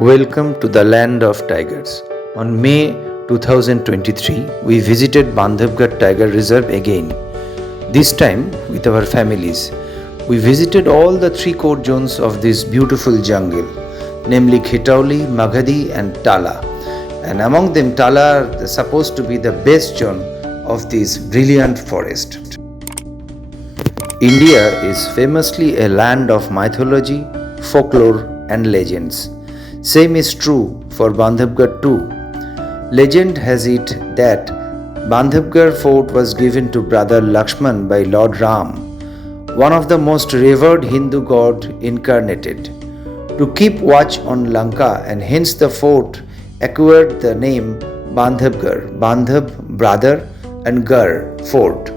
Welcome to the land of tigers. On May 2023, we visited Bandhavgarh Tiger Reserve again. This time with our families. We visited all the three core zones of this beautiful jungle, namely Khitauli, Maghadi and Tala. And among them, Tala are supposed to be the best zone of this brilliant forest. India is famously a land of mythology, folklore and legends. Same is true for Bandhavgarh too. Legend has it that Bandhavgarh fort was given to brother Lakshman by Lord Ram, one of the most revered Hindu god incarnated, to keep watch on Lanka, and hence the fort acquired the name Bandhavgarh, Bandhav brother and Garh fort.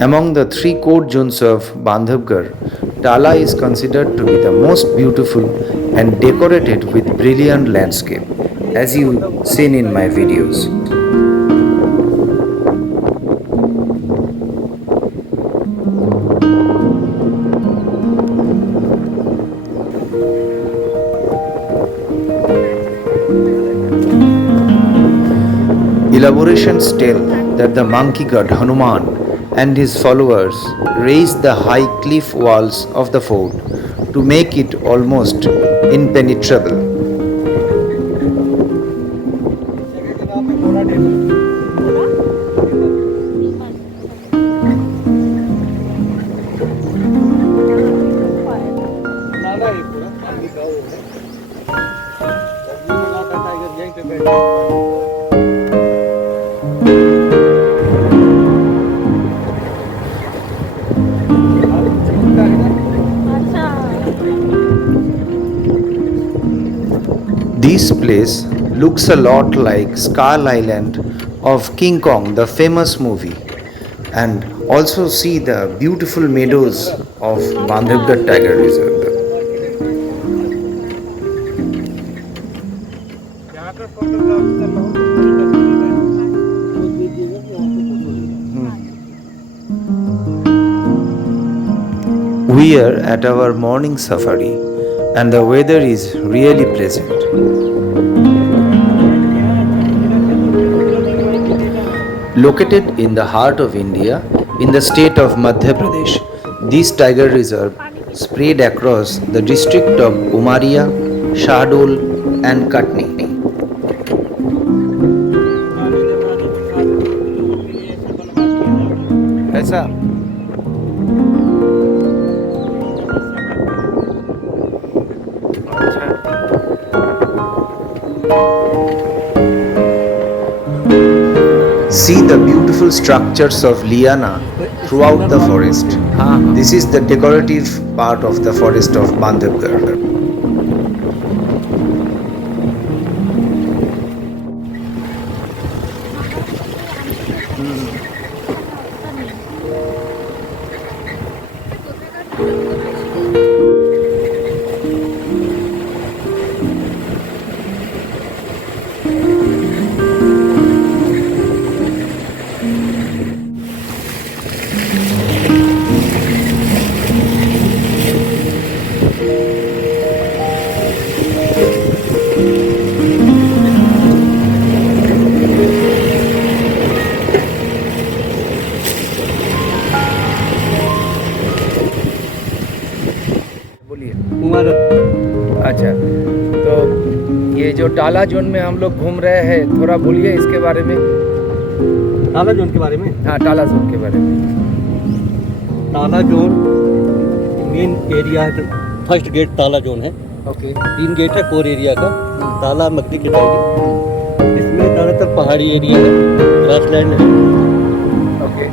Among the three core zones of Bandhavgarh, Tala is considered to be the most beautiful and decorated with brilliant landscape, as you seen in my videos. Elaborations tell that the monkey god Hanuman and his followers raised the high cliff walls of the fort to make it almost impenetrable. This place looks a lot like Skull Island of King Kong, the famous movie, and also see the beautiful meadows of Bandhavgarh Tiger Reserve. We are at our morning safari and the weather is really pleasant. Located in the heart of India, in the state of Madhya Pradesh, this tiger reserve spread across the district of Umaria, Shahdol and Katni. ऐसा See the beautiful structures of liana throughout the forest. This is the decorative part of the forest of Bandhavgarh. अच्छा, तो ये जो टाला zone में हम लोग घूम रहे हैं, थोड़ा बोलिए इसके बारे में। टाला जोन के बारे में? हाँ, टाला जोन के बारे में। टाला जोन मेन एरिया है, फर्स्ट गेट टाला जोन है। ओके। 3 गेट है कोर एरिया का, टाला मगदी की टाइगी। इसमें ज़्यादातर पहाड़ी एरिया है, ग्रासलैंड है। ओके।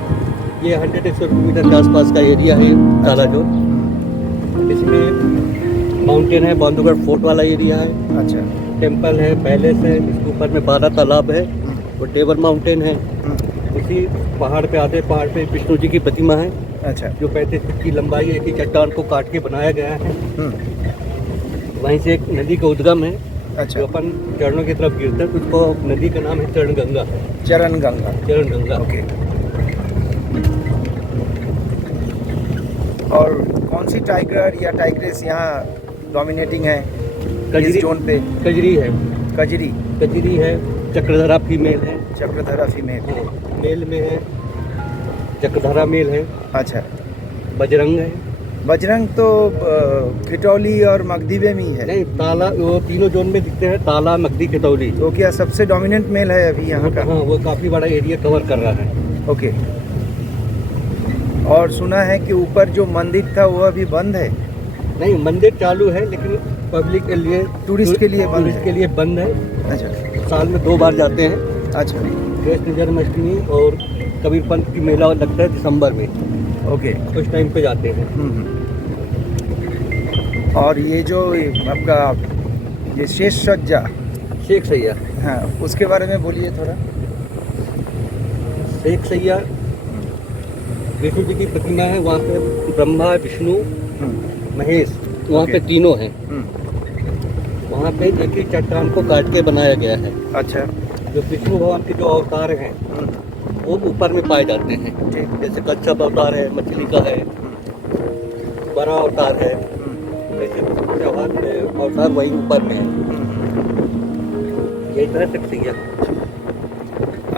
ये 100-100 किलोमीटर के आसपास का एरिया है टाला जोन। इसमें माउंटेन है, बांधवगढ़ फोर्ट वाला एरिया है। अच्छा। टेम्पल है, पैलेस है, इसके ऊपर में 12 तालाब है और टेबल माउंटेन है। उसी पहाड़ पे आधे पहाड़ पे विष्णु जी की प्रतिमा है। अच्छा। जो 35 फीट की लंबाई है, एक ही चट्टान को काट के बनाया गया है। वहीं से एक नदी का उद्गम है अच्छा। जो अपन चरणों की तरफ गिरता है, उसको नदी का नाम है चरण गंगा। चरण गंगा। चरण गंगा। ओके। और कौन सी टाइगर या टाइग्रेस यहाँ डोमिनेटिंग है इस कजरी जोन पे? कजरी है। कजरी। कजरी है। चक्रधरा फीमेल है। चक्रधरा फीमेल। हाँ, मेल में है चक्रधरा मेल है। अच्छा। बजरंग है। बजरंग तो खिटौली और मगधीबे में ही है। नहीं, ताला, वो तीनों जोन में दिखते हैं, ताला, मगधी, खितौली। तो क्या सबसे डोमिनेंट मेल है अभी यहाँ का? हाँ, वो काफी बड़ा एरिया कवर कर रहा है। ओके। और सुना है कि ऊपर जो मंदिर था वो अभी बंद है। नहीं, मंदिर चालू है, लेकिन पब्लिक के लिए, टूरिस्ट के लिए बंद है। के लिए बंद है। अच्छा। साल में 2 बार जाते हैं। अच्छा। कृष्ण जन्माष्टमी और कबीर पंथ की मेला लगता है दिसंबर में। ओके। उस टाइम पे जाते हैं। और ये जो आपका ये शेष सज्जा, शेख सैया। हाँ, उसके बारे में बोलिए थोड़ा। शेख सैया विष्णु जी की प्रतिमा है। वहाँ पे ब्रह्मा, विष्णु, महेश, वहाँ पे तीनों हैं। वहाँ पे एक ही चट्टान को काट के बनाया गया है। अच्छा। जो विष्णु भगवान के जो अवतार हैं वो ऊपर में पाए जाते हैं। जैसे कच्छप अवतार है, मछली का है, बड़ा अवतार है, वैसे अवतार वही ऊपर में है। यही तरह से सैया।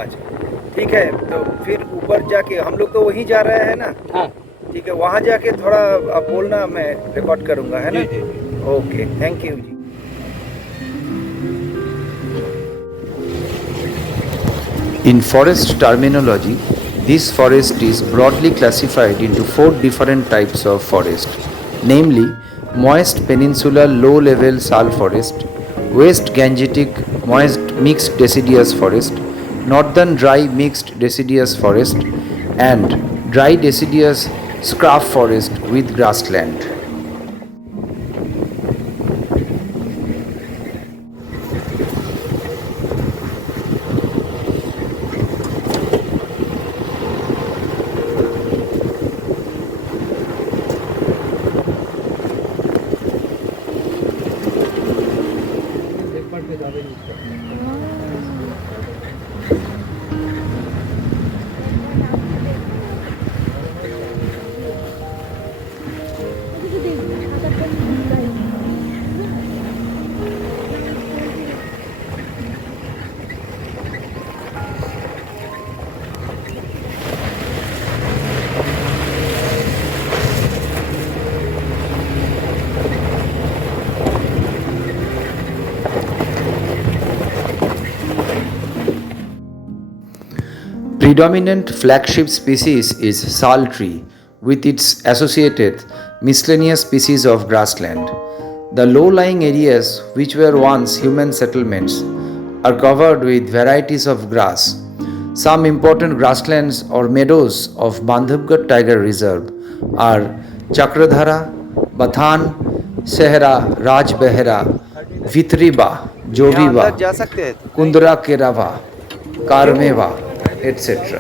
अच्छा, ठीक है। तो फिर ऊपर जाके हम लोग तो वहीं जा रहे हैं ना? हाँ, ठीक है, वहाँ जाके थोड़ा आप बोलना, मैं रिकॉर्ड करूँगा, है ना? जी, जी। ओके, थैंक यू जी। In forest terminology, this forest is broadly classified into 4 different types of forest, namely moist peninsular low-level sal forest, west Gangetic moist mixed deciduous forest, northern dry mixed deciduous forest, and dry deciduous scrub forest with grassland. Predominant flagship species is sal tree with its associated miscellaneous species of grassland. The low-lying areas, which were once human settlements, are covered with varieties of grass. Some important grasslands or meadows of Bandhavgarh Tiger Reserve are Chakradhara, Bathan, Sehra, Rajbehra, Vitriba, Joviba, Kundra Kerava, Karmeva, etc.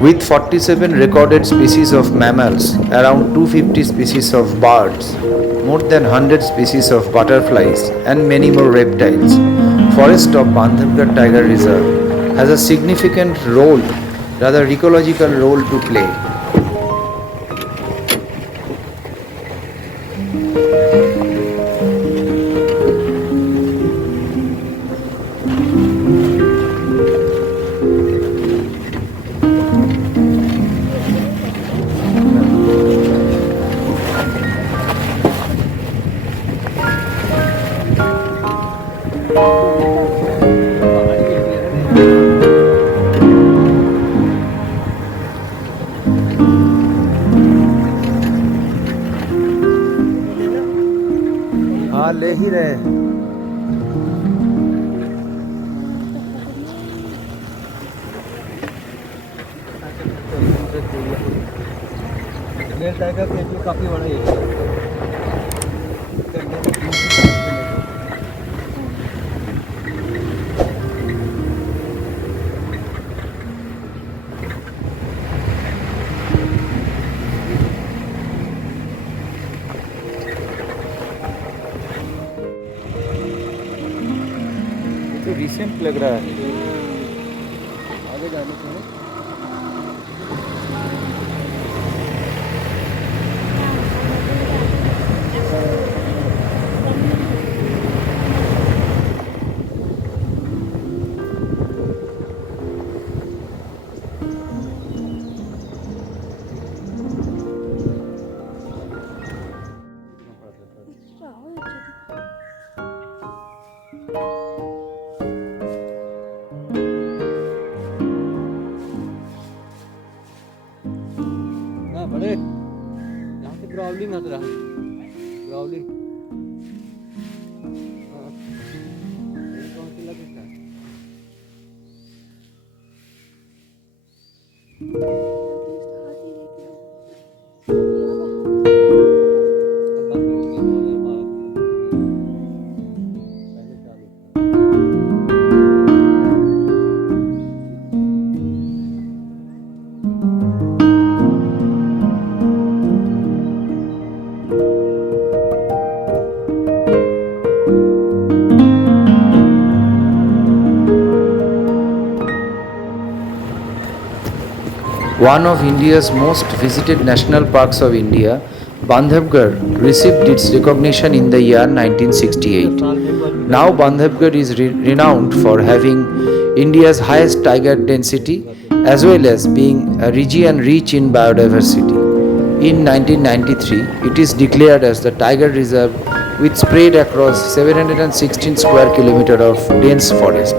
With 47 recorded species of mammals, around 250 species of birds, more than 100 species of butterflies, and many more reptiles, Forest of Bandhavgarh Tiger Reserve has a significant role, rather ecological role to play. हाँ, ले ही रहे हैं। Red tiger के लिए काफी बड़ा area है। Ancient लग रहा है। आगे जाने से ना बड़े यहाँ से ग्राउलिंग हट रहा है, ग्राउलिंग कौन सी लगे क्या अब बंद हो गया 2012 पहले चालू था। One of India's most visited national parks of India, Bandhavgarh received its recognition in the year 1968. Now Bandhavgarh is renowned for having India's highest tiger density as well as being a region rich in biodiversity. In 1993, it is declared as the Tiger Reserve which spread across 716 square kilometers of dense forest.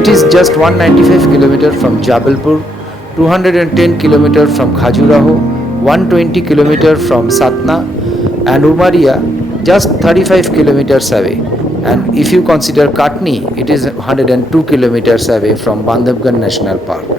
It is just 195 km from Jabalpur, 210 km from Khajuraho, 120 km from Satna, and Umaria just 35 km away. And if you consider Katni, it is 102 km away from Bandhavgarh National Park.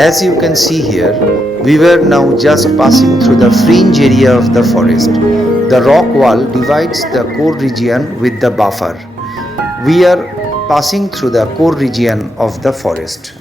As you can see here, we were now just passing through the fringe area of the forest. The rock wall divides the core region with the buffer. We are passing through the core region of the forest.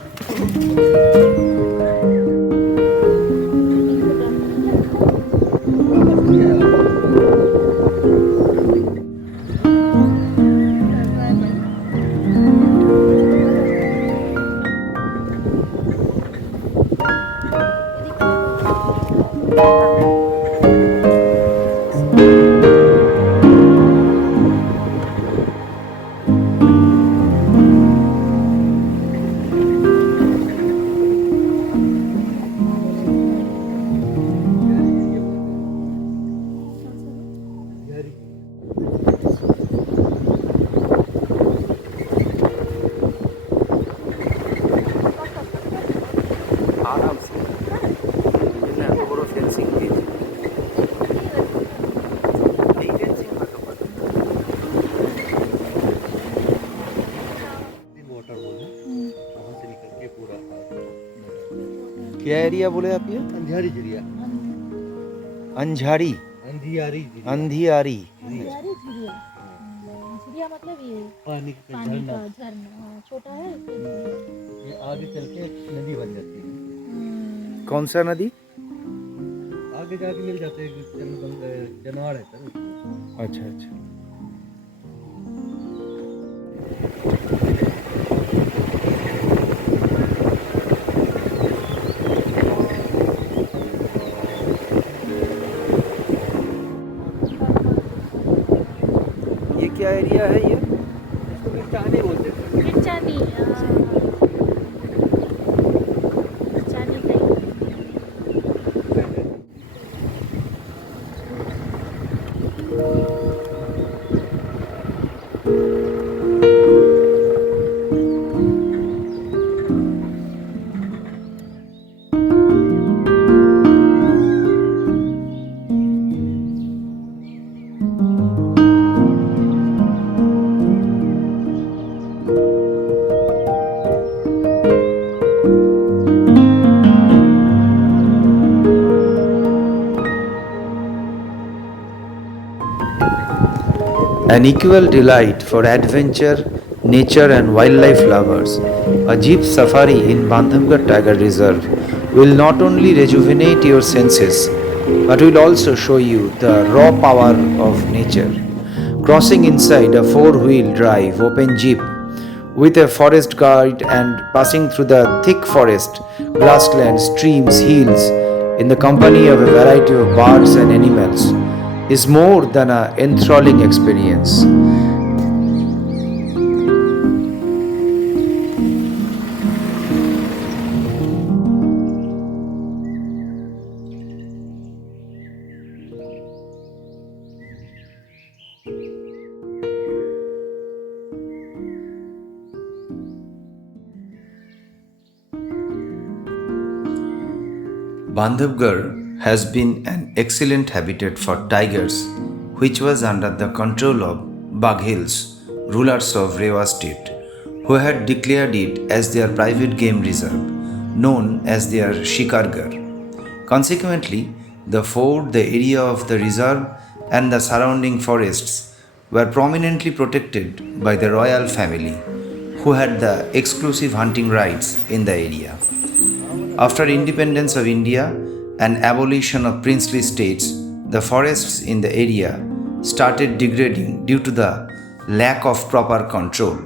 क्या area बोले आप ये? अंधियारी झिरिया, अंझारी, अंधियारी झिरिया, अंधियारी। अंधियारी झिरिया। झिरिया मतलब ये पानी का पानी झरना। का झरना छोटा है ये आगे चल के नदी बन जाती है। कौन सा नदी? आगे जाके मिल जाते हैं, जनवाड़ है सर। अच्छा अच्छा। ये क्या एरिया है ये? इसको मिर्चानी बोलते हैं। मिर्चानी मिर्चानी type. An equal delight for adventure, nature, and wildlife lovers, a jeep safari in Bandhavgarh Tiger Reserve will not only rejuvenate your senses but will also show you the raw power of nature. Crossing inside a four-wheel drive open jeep with a forest guide and passing through the thick forest, grasslands, streams, hills in the company of a variety of birds and animals is more than an enthralling experience. Bandhavgarh has been an excellent habitat for tigers, which was under the control of Baghels, rulers of Rewa state, who had declared it as their private game reserve, known as their Shikargarh. Consequently, the fort, the area of the reserve, and the surrounding forests were prominently protected by the royal family, who had the exclusive hunting rights in the area. After independence of India and abolition of princely states, the forests in the area started degrading due to the lack of proper control.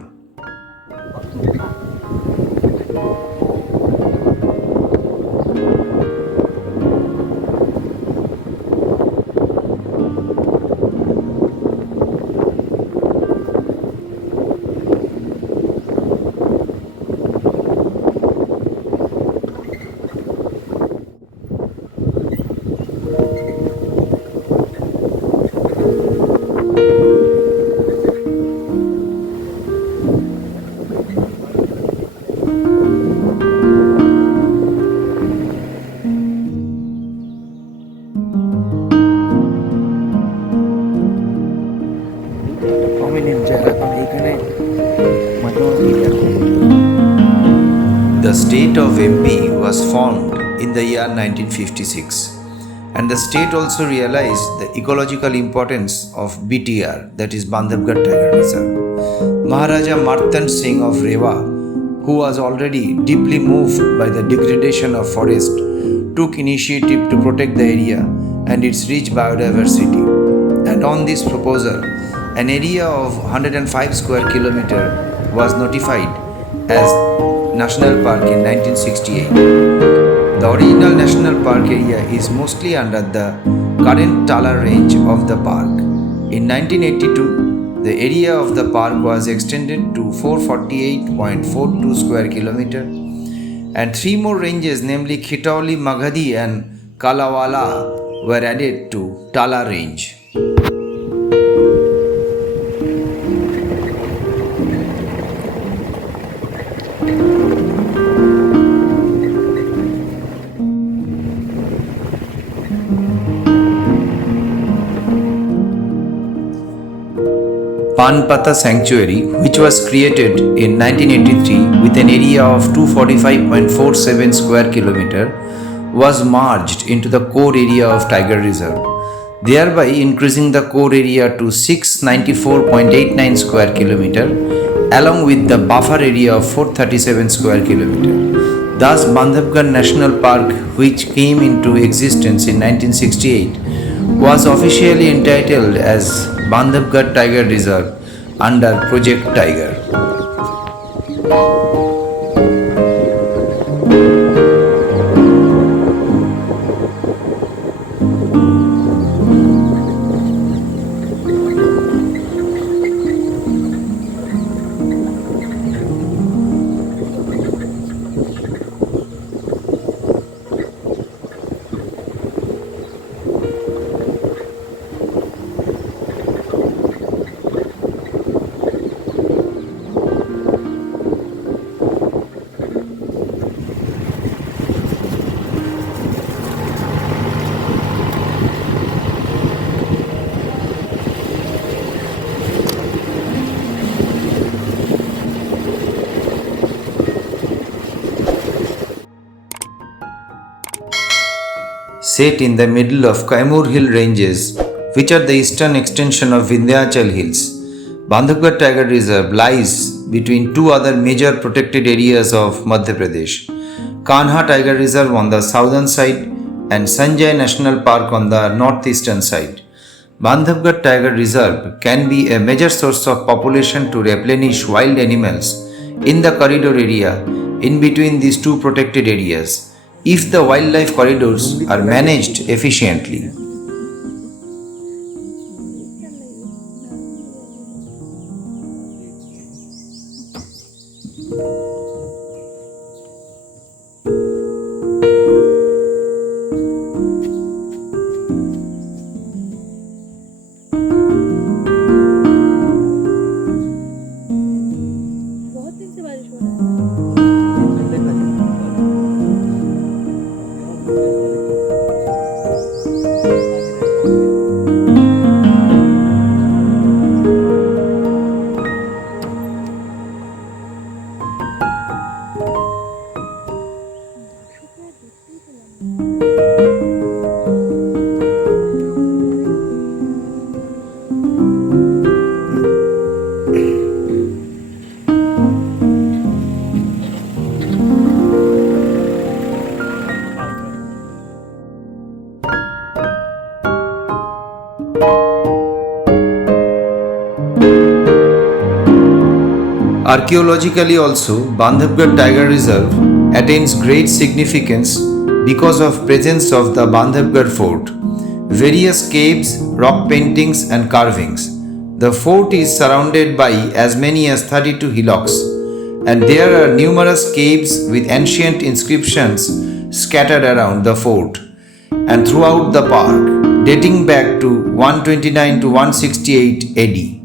The state of MP was formed in the year 1956, and the state also realized the ecological importance of BTR, that is Bandhavgarh Tiger Reserve. Maharaja Martand Singh of Rewa, who was already deeply moved by the degradation of forest, took initiative to protect the area and its rich biodiversity. And on this proposal, an area of 105 square kilometer was notified as National Park in 1968. The original National Park area is mostly under the current Tala range of the park. In 1982, the area of the park was extended to 448.42 square kilometer, and three more ranges, namely Khitauli, Maghadi and Kalawala, were added to Tala range. Panpata Sanctuary, which was created in 1983 with an area of 245.47 square kilometer, was merged into the core area of Tiger Reserve, thereby increasing the core area to 694.89 square kilometer along with the buffer area of 437 square kilometer. Thus, Bandhavgarh National Park, which came into existence in 1968, was officially entitled as Bandhavgarh Tiger Reserve under Project Tiger. Set in the middle of Kaimur Hill ranges, which are the eastern extension of Vindhyachal Hills, Bandhavgarh Tiger Reserve lies between two other major protected areas of Madhya Pradesh, Kanha Tiger Reserve on the southern side and Sanjay National Park on the northeastern side. Bandhavgarh Tiger Reserve can be a major source of population to replenish wild animals in the corridor area in between these two protected areas if the wildlife corridors are managed efficiently. बहुत दिन से बारिश हो रहा है। Archaeologically also, Bandhavgarh Tiger Reserve attains great significance because of presence of the Bandhavgarh Fort, various caves, rock paintings and carvings. The fort is surrounded by as many as 32 hillocks, and there are numerous caves with ancient inscriptions scattered around the fort and throughout the park, dating back to 129 to 168 AD.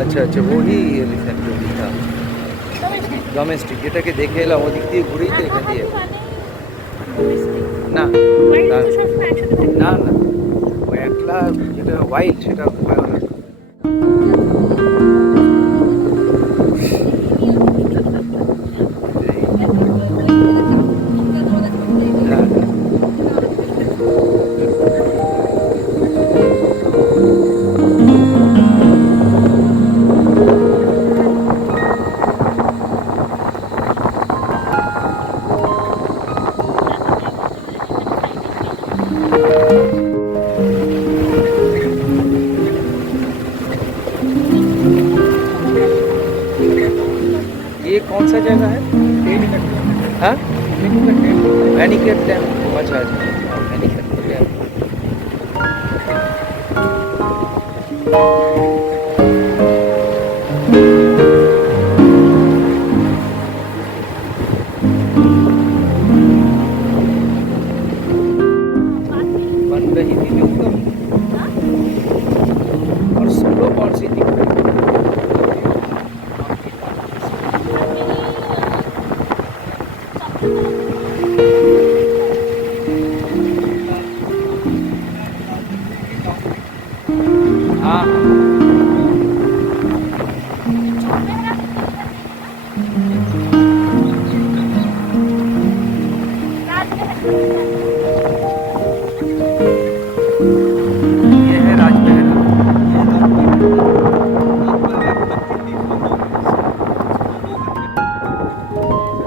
আচ্ছা আচ্ছা ওই elephant था domestic যেটাকে দেখে এলাম ওদিক দিয়ে ঘুরেই তো এখান দিয়ে না না না ওই একলা যেটা হোয়াইট সেটা ভয়ানক ये कौन सा जगह है हाँ मैनिकेट डैम अच्छा अच्छा मैनिकेट डैम बन रही थी जो और स्लो कौन सी थी हाँ ये है राजमहल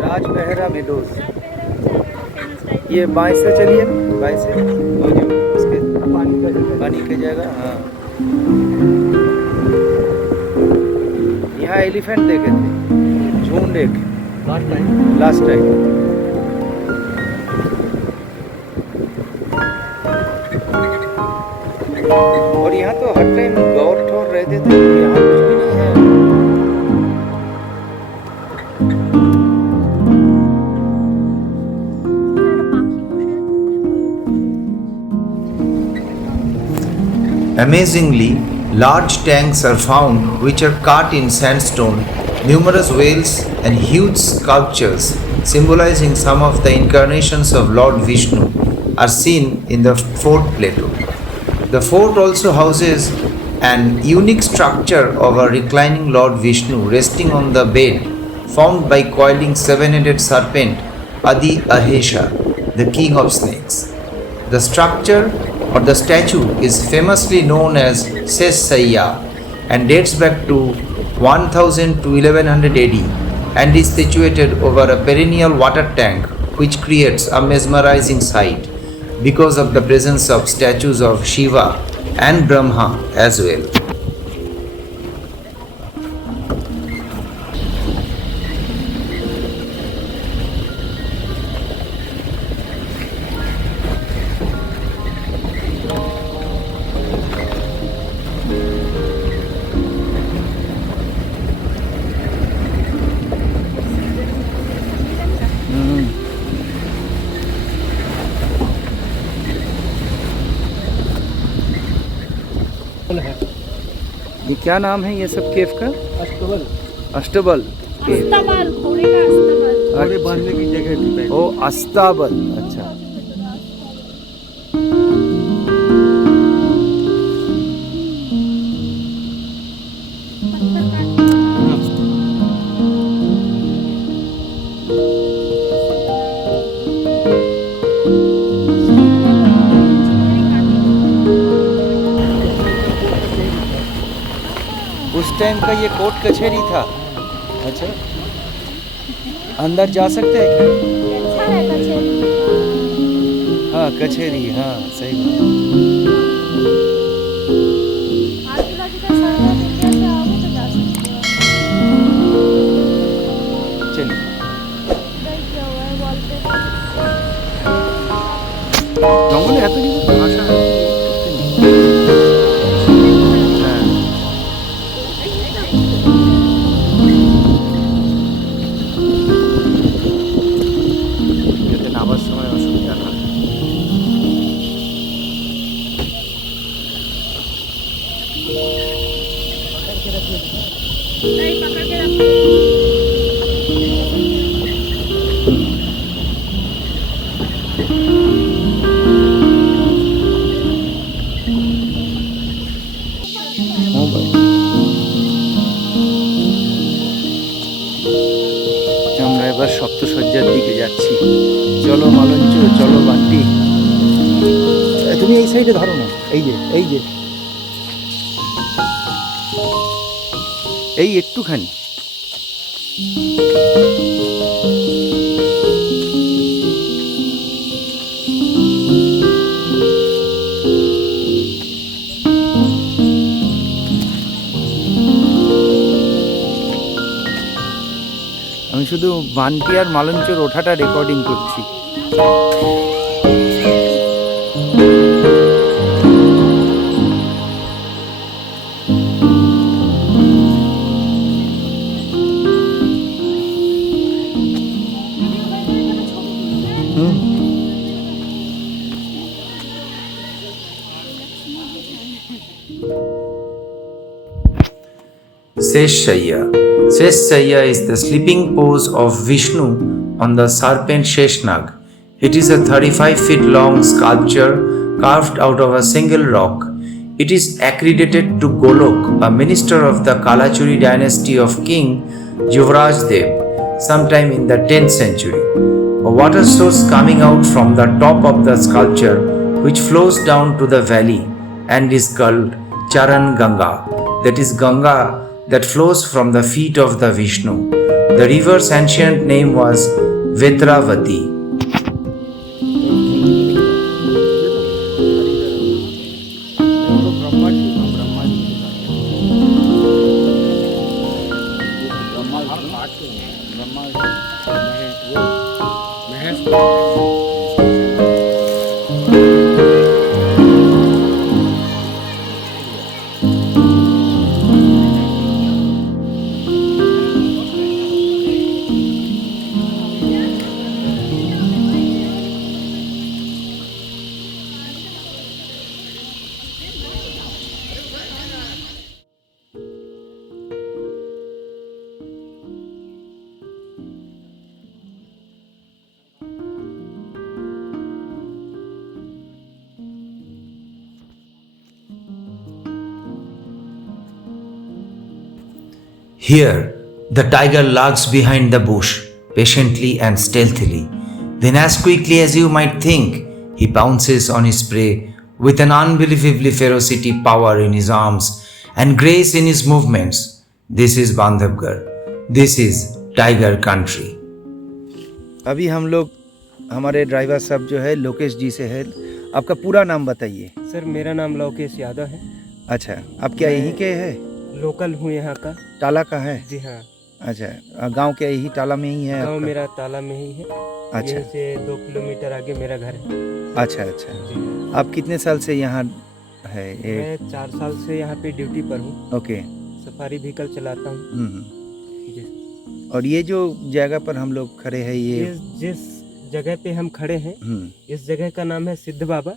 राजमहरा मेडोज ये बाएं से चलिए बाएं से वो जो उसके पानी का जगह हाँ यहाँ एलिफेंट देखे थे झुंड एक लास्ट टाइम और यहाँ तो हर टाइम गौर ठोर रहते थे, यहाँ कुछ भी नहीं है। Amazingly, large tanks are found which are cut in sandstone, numerous whales, and huge sculptures symbolizing some of the incarnations of Lord Vishnu are seen in the Fort Plateau. The fort also houses an unique structure of a reclining Lord Vishnu resting on the bed formed by coiling seven-headed serpent Adi Ahesha, the king of snakes. The structure or the statue is famously known as Sesaya and dates back to 1000 to 1100 AD and is situated over a perennial water tank which creates a mesmerizing sight because of the presence of statues of Shiva and Brahma as well. ये क्या नाम है ये सब केव का? अष्टबल, अष्टबल केव। अस्तबल, घोड़े का अस्तबल। घोड़े बांधने की जगह थी पहले। ओ अस्ताबल, अच्छा। उस टाइम का ये कोर्ट कचहरी था। अच्छा, अंदर जा सकते हैं क्या? अच्छा है कचहरी। हाँ कचहरी, हाँ सही बात। आर्कियोलॉजिकल सर्वे ऑफ इंडिया से आओगे तो जा सकते हो। चलिए। इधर क्या हुआ है वॉल पे? जंगल है तो ये भाषा है। नहीं पकड़ के रखो। আমরা এবার সপ্তসজ্জার দিকে যাচ্ছি। চলো মালঞ্চ, চলো বান্টি। তুমি এই সাইডে ধরো না, এই যে এই যে এই একটুখানি। আমি শুধু বান্টি আর মালঞ্চর ওঠাটা রেকর্ডিং করছি। Seshaya. Seshaya is the sleeping pose of Vishnu on the serpent Sheshnag. It is a 35 feet long sculpture carved out of a single rock. It is accredited to Golok, a minister of the Kalachuri dynasty of King Yuvraj Dev, sometime in the 10th century. A water source coming out from the top of the sculpture, which flows down to the valley and is called Charan Ganga, that is Ganga that flows from the feet of the Vishnu. The river's ancient name was Vedravati. Here, the tiger lurks behind the bush, patiently and stealthily. Then, as quickly as you might think, he pounces on his prey with an unbelievably ferocity, power in his arms, and grace in his movements. This is Bandhavgarh. This is tiger country. अभी हम लोग हमारे driver साहब जो है लोकेश जी से है। आपका पूरा नाम बताइए। सर मेरा नाम लोकेश यादव है। अच्छा, आप क्या यहीं के है? लोकल हूँ यहाँ का। टाला का है? जी हाँ। अच्छा, गांव क्या यही टाला में ही है? गांव मेरा ताला में ही है। अच्छा, यहीं से 2 किलोमीटर आगे मेरा घर है। अच्छा अच्छा। आप कितने साल से यहाँ है? मैं 4 साल से यहाँ पे ड्यूटी पर हूँ। ओके। सफारी व्हीकल चलाता हूँ। जी। और ये जो जगह पर हम लोग खड़े हैं, ये जिस जगह पे हम खड़े हैं, इस जगह का नाम है सिद्ध बाबा।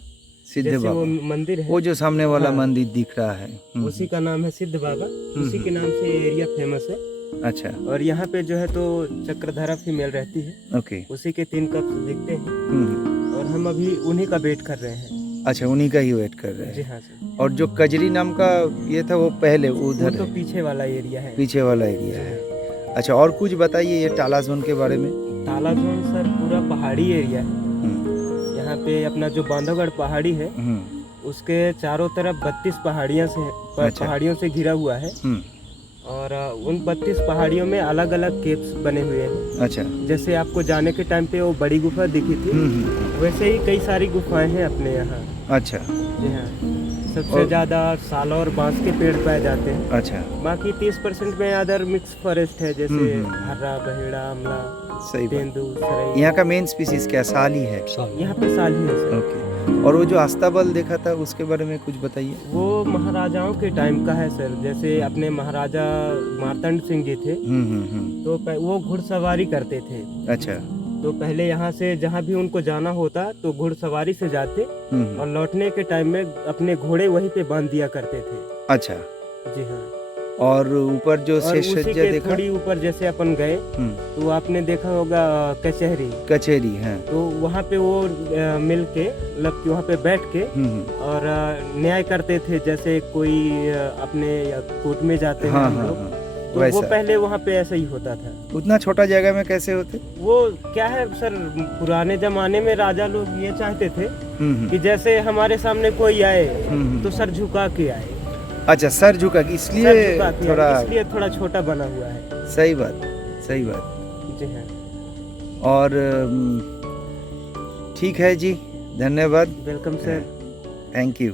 सिद्ध जैसे बाबा वो मंदिर है, वो जो सामने वाला हाँ, मंदिर दिख रहा है, उसी का नाम है सिद्ध बाबा। उसी के नाम से ये एरिया फेमस है। अच्छा। और यहाँ पे जो है तो चक्रधारा फीमेल रहती है। ओके। उसी के 3 कप दिखते हैं। और हम अभी उन्हीं का वेट कर रहे हैं। अच्छा, उन्हीं का ही वेट कर रहे हैं। जी हाँ सर। और जो कजरी नाम का ये था वो पहले उधर वो तो है। पीछे वाला एरिया है। पीछे वाला एरिया है। अच्छा, और कुछ बताइए ये टाला जोन के बारे में। ताला जोन सर पूरा पहाड़ी एरिया है। यहाँ पे अपना जो बांधवगढ़ पहाड़ी है, उसके चारों तरफ 32 पहाड़ियों से घिरा हुआ है। और उन 32 पहाड़ियों में अलग अलग केव्स बने हुए हैं। अच्छा। जैसे आपको जाने के टाइम पे वो बड़ी गुफा दिखी थी, वैसे ही कई सारी गुफाएं हैं अपने यहाँ। अच्छा। जी हाँ। सबसे ज्यादा साल और बांस के पेड़ पाए जाते हैं। अच्छा। बाकी 30% में अदर मिक्स फॉरेस्ट है, जैसे हर्रा, बहेड़ा, आमला, सही तेंदू, सरई। यहाँ का मेन स्पीसीज क्या साल ही है? यहाँ पे साल ही है सर। ओके। और वो जो अस्तबल देखा था उसके बारे में कुछ बताइए। वो महाराजाओं के टाइम का है सर। जैसे अपने महाराजा मार्तंड सिंह जी थे, तो वो घुड़सवारी करते थे। अच्छा। तो पहले यहाँ से जहाँ भी उनको जाना होता तो घुड़सवारी से जाते, और लौटने के टाइम में अपने घोड़े वहीं पे बांध दिया करते थे। अच्छा। जी हाँ। और ऊपर जो शेषसज्जा देखा, थोड़ी ऊपर जैसे अपन गए तो आपने देखा होगा कचहरी है। तो वहाँ पे वो मिल के मतलब वहाँ पे बैठ के और न्याय करते थे। जैसे कोई अपने कोर्ट में जाते हैं हम लोग, तो वो पहले वहाँ पे ऐसा ही होता था। उतना छोटा जगह में कैसे होते? वो क्या है सर, पुराने जमाने में राजा लोग ये चाहते थे कि जैसे हमारे सामने कोई आए तो सर झुका के आए। अच्छा, सर झुका, इसलिए थोड़ा छोटा बना हुआ है। सही बात, सही बात। जी हाँ। और ठीक है जी, धन्यवाद। Welcome sir. Thank you.